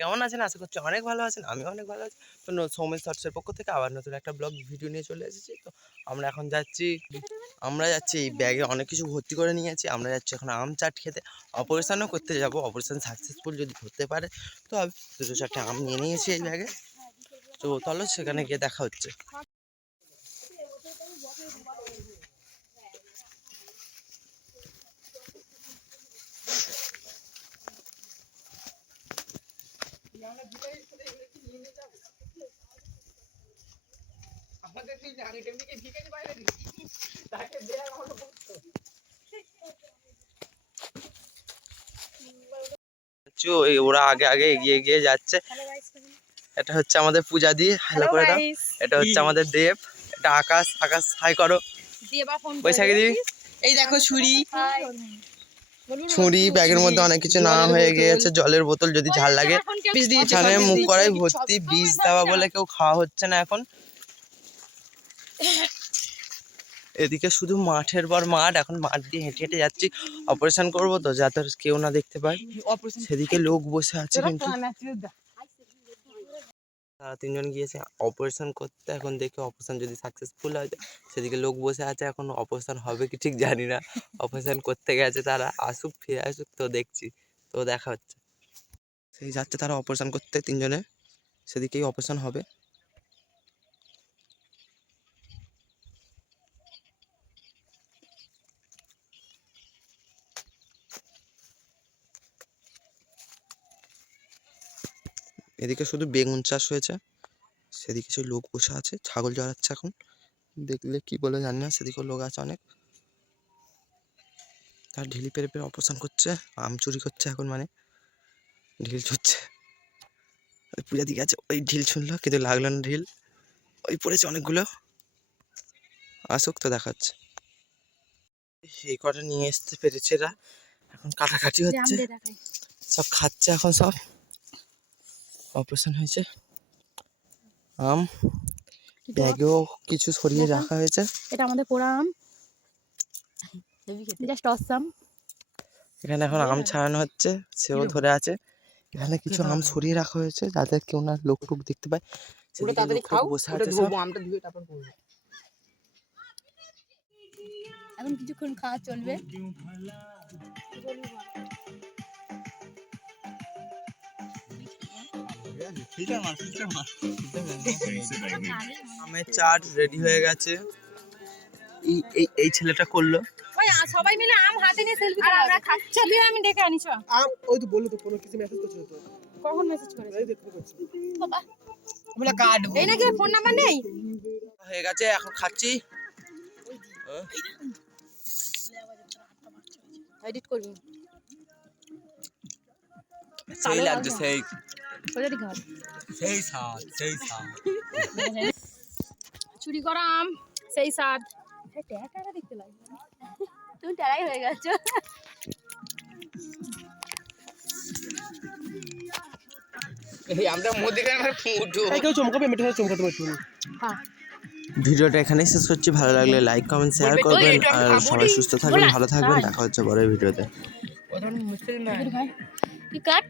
কেমন আছেন? আশা করছি অনেক ভালো আছেন। আমিও অনেক ভালো আছি। তো সৌমেশ শর্টসের পক্ষ থেকে আবার নতুন একটা ব্লগ ভিডিও নিয়ে চলে এসেছি। তো আমরা এখন যাচ্ছি এই ব্যাগে অনেক কিছু ভর্তি করে নিয়েছি। আমরা যাচ্ছি এখন আম চাট খেতে। অপারেশনও করতে যাব। অপারেশন সাকসেসফুল যদি হতে পারে তো আমি 2-4টে আম নিয়ে নিয়েছি এই ব্যাগে। তো চলো সেখানে গিয়ে দেখা হচ্ছে। ওরা আগে আগে এগিয়ে এগিয়ে যাচ্ছে। এটা হচ্ছে আমাদের পূজা দি, হ্যালো করে দাও। এটা হচ্ছে আমাদের দেব, এটা আকাশ। আকাশ হাই করো। বৈশাখী দি, এই দেখো ছুরি ব্যাগের মধ্যে অনেক কিছু না হয়ে গিয়েছে। জলের বোতল যদি ঝাল লাগে। এখানে মুখ করাই ভর্তি বীজ দেওয়া বলে কেউ খাওয়া হচ্ছে না এখন। এদিকে শুধু মাঠের পর মাঠ, এখন মাঠ দিয়ে হেঁটে হেঁটে যাচ্ছি। অপারেশন করবো তো যাতে কেউ না দেখতে পায়। সেদিকে লোক বসে আছে, কিন্তু তারা 3জন গিয়েছে অপারেশন করতে। এখন দেখি অপারেশন যদি সাকসেসফুল হয়, সেদিকে লোক বসে আছে। এখন অপারেশন হবে কি ঠিক জানি না। অপারেশন করতে গেছে, তারা আসুক ফিরে আসুক তো দেখছি। তো দেখা হচ্ছে, সেই যাচ্ছে তারা অপারেশন করতে 3জনে। সেদিকেই অপারেশন হবে। এদিকে শুধু বেগুন চাষ হয়েছে, সেদিকে সেই লোক বসে আছে। ছাগল চড়াচ্ছে এখন, দেখলে কি বলে জানি না। সেদিকেও লোক আছে অনেক। তার ঢিলি পেরে পেরে অপারেশন করছে, আম চুরি করছে এখন, মানে ঢিল ছুটছে। পূজা দিকে আছে, ওই ঢিল ছুনলো কিন্তু লাগলো না ঢিল। ওই পড়েছে অনেকগুলো। আসুক তো দেখাচ্ছে। এই কটা নিয়ে আসতে পেরেছে এরা। এখন কাটাকাটি হচ্ছে, সব খাচ্ছে এখন। সব অপারেশন হয়েছে। আম ব্যাগেও কিছু সরিয়ে রাখা হয়েছে। এটা আমাদের পোড়া আম, জাস্ট অসাম। এখানে এখন আম ছাড়ানো হচ্ছে, সেও ধরে আছে। এখানে কিছু আম সরিয়ে রাখা হয়েছে যাতে কেউ না লোক টুক দেখতে পায়। সেদিকে লোক বসে আছে সব। এখন কিছুক্ষণ খাওয়া চলবে। আমের চাট রেডি হয়ে গেছে। এই ছেলেটা করলো। ওই সবাই মিলে আম হাতে নিয়ে সেলফি আর আমরা খাচ্ছি। চল আমি ডেকে আনি। চল আম ওই তো বললো তো কোনো কিছু মেসেজ করছিল তো। কখন মেসেজ করেছে? এই দেখতে পাচ্ছি বাবা বলে কাটবো। এই নাকি ফোন নাম্বার নেই? হয়ে গেছে, এখন খাচ্ছি। এডিট করবি? সেই লাগছে, সেই ওইটাই ঘর। সেই স্বাদ, সেই স্বাদ। চুরি করা আম, সেই স্বাদ। ট্যাটা দেখতে লাগে, তুমি ট্যারাই হয়ে গেছো। এই আমরা মধ্যেখানে ফুটো। কেউ চমকাবে, মেটে চমকাতে পারছো না। হ্যাঁ, ভিডিওটা এখানেই শেষ করছি। ভালো লাগলে লাইক কমেন্ট শেয়ার করবেন। আর সবাই সুস্থ থাকবেন, ভালো থাকবেন। দেখা হচ্ছে পরের ভিডিওতে। কি কাট